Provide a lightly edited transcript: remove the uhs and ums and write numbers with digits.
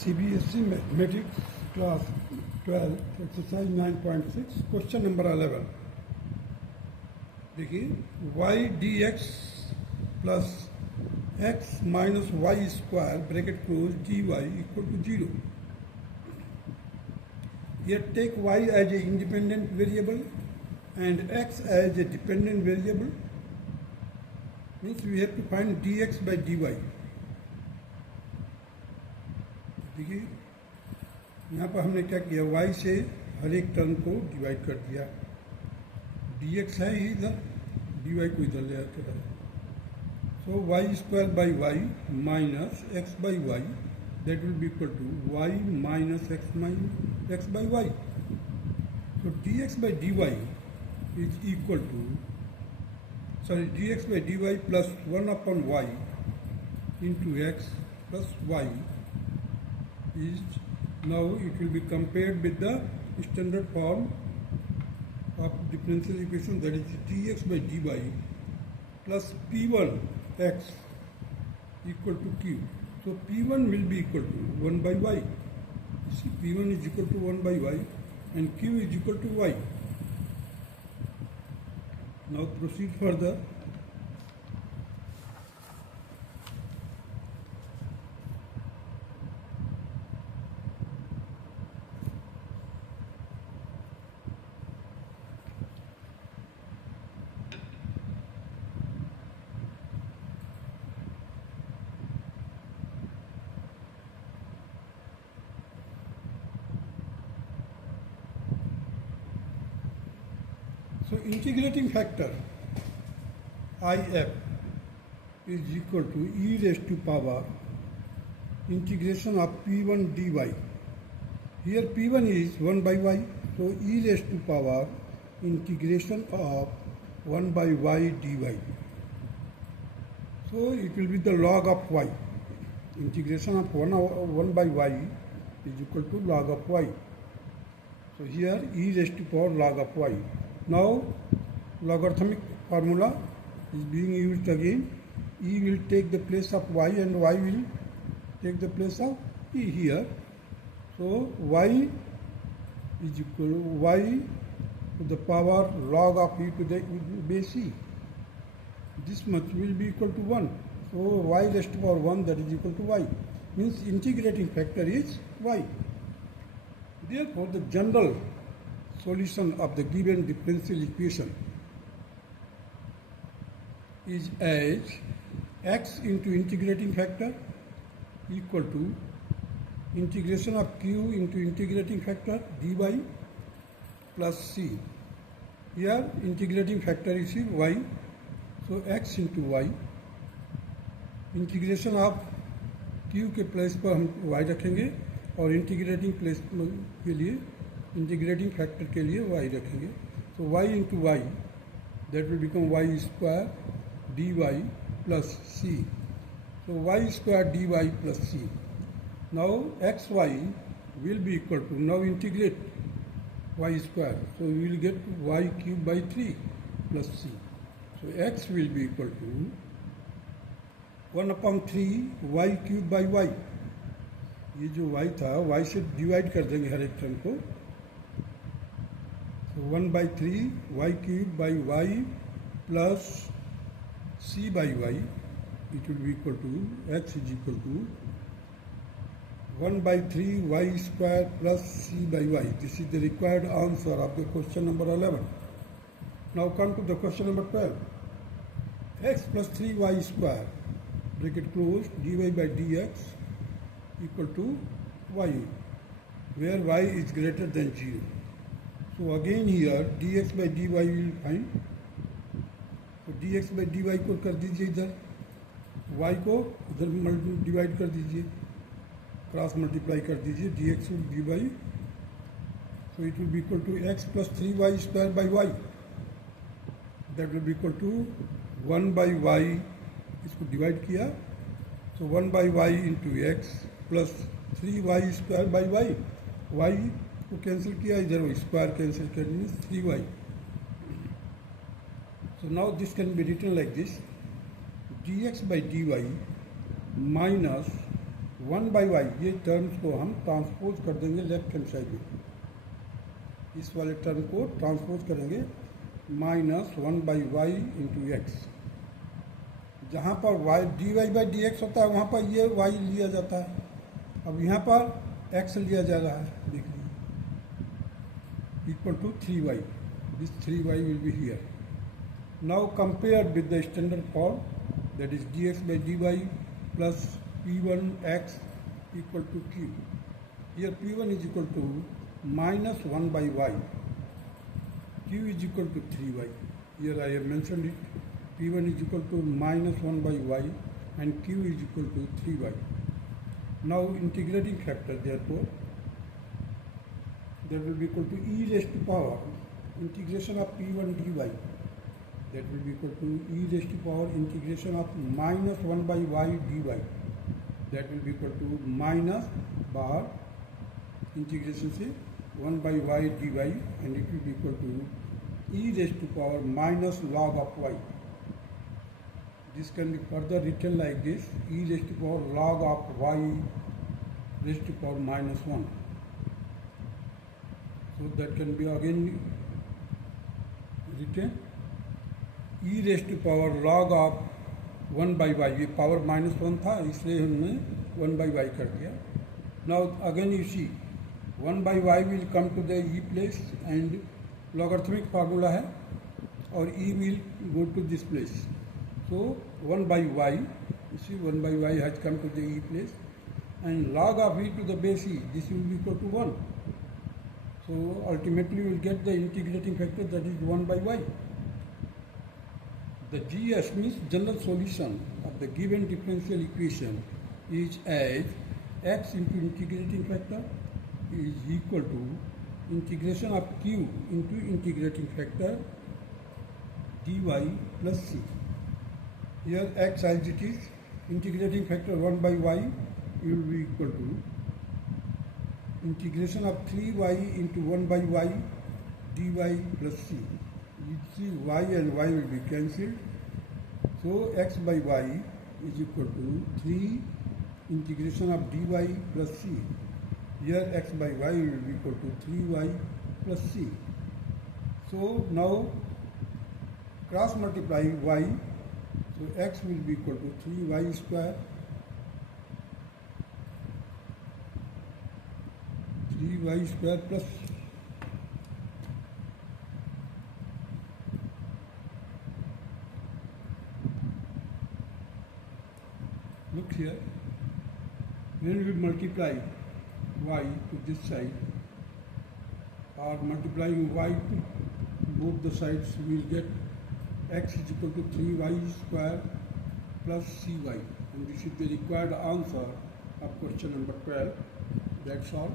CBSE Mathematics Class 12 Exercise 9.6 Question number 11 देखिए y dx plus x minus y square bracket close dy equal to 0. Yet take y as a independent variable and x as a dependent variable. Means we have to find dx by dy. देखिए यहाँ पर हमने क्या किया, y से हर एक term को divide कर दिया. dx है ही इधर, dy को इधर ले आते हैं. So y square by y minus x by y that will be equal to y minus x by y. So dx by dy is equal to dx by dy plus 1 upon y into x plus y is, now it will be compared with the standard form of differential equation, that is dx by dy plus p1 x equal to q. So p1 will be equal to 1 by y. You see, p1 is equal to 1 by y and q is equal to y. Now proceed further. So integrating factor IF is equal to e raised to power integration of P1 dy. Here P1 is 1 by y, so e raised to power integration of 1 by y dy. So it will be the log of y. Integration of 1 by y is equal to log of y. So here e raised to power log of y. Now logarithmic formula is being used again. E will take the place of y and y will take the place of e here. So y is equal to y to the power log of e to the base e. This much will be equal to 1. So y raised to power 1, that is equal to y. Means integrating factor is y. Therefore the general solution of the given differential equation is as x into integrating factor equal to integration of q into integrating factor dy plus c. Here integrating factor is y, so x into y. Integration of q के place पर हम y रखेंगे और integrating place के लिए integrating factor के लिए y रखेंगे. So y into y that will become y square dy plus c. So y square dy plus c. Now x y will be equal to, now integrate y square, so we will get y cube by 3 plus c. So x will be equal to 1 upon 3 y cube by y. ये जो y था y से divide कर देंगे हर एक term को. 1 by 3 y cube by y plus c by y, it will be equal to x is equal to 1 by 3 y square plus c by y. This is the required answer of the question number 11. Now come to the question number 12. X plus 3y square bracket close dy by dx equal to y, where y is greater than 0. So again here dx by dy will find. तो dx by dy को कर दीजिए इधर, y को इधर divide कर दीजिए, cross multiply कर दीजिए dx और dy. So it will be equal to x plus 3y square by y. That will be equal to 1 by y. इसको डिवाइड किया, so 1 by y into x plus 3y square by y. y को cancel किया, इधर वो square cancel कर दीजिए 3y. So now this can be written like this: dx by dy minus 1/y ये terms को हम ट्रांसपोज कर देंगे लेफ्ट हैंड साइड में, इस वाले टर्म को ट्रांसपोज करेंगे -1/y इंटू एक्स। जहाँ पर y dy/dx होता है वहाँ पर ये y लिया जाता है, अब यहाँ पर x लिया जा रहा है, देख लीजिए, equal to 3y, this 3y will be here. Now compare with the standard form, that is dx/dy plus p1x equal to q। Here p1 is equal to -1/y, q is equal to 3y. Here I have mentioned it. P1 is equal to -1/y and q is equal to 3y. Now integrating factor, therefore, that will be equal to e raised to power integration of P1 dy. That will be equal to e raised to power integration of -1/y dy. That will be equal to minus bar integration से 1/y dy and it will be equal to e raised to power minus log of y. This can be further written like this: e raised to power log of y raised to power -1. So that can be again written e raised to power log of 1/y. ये power -1 था इसलिए हमने 1/y कर दिया. Now again you see 1/y will come to the e place and logarithmic formula है और e will go to this place. So 1/y, you see 1/y has come to the e place and log of e to the base e, this will be equal to 1. So ultimately we will get the integrating factor, that is 1/y. The GS means general solution of the given differential equation is as x into integrating factor is equal to integration of q into integrating factor dy plus c. Here x as it is, integrating factor 1/y will be equal to integration of 3y into 1/y dy plus c. You see y and y will be cancelled, so x by y is equal to 3 integration of dy plus c. Here x by y will be equal to 3y plus c. So now cross multiply y, so x will be equal to 3y square, 3y square plus look here, when we multiply y to this side or multiplying y to both the sides, we will get x is equal to 3y square plus cy, and this is the required answer of question number 12. That's all.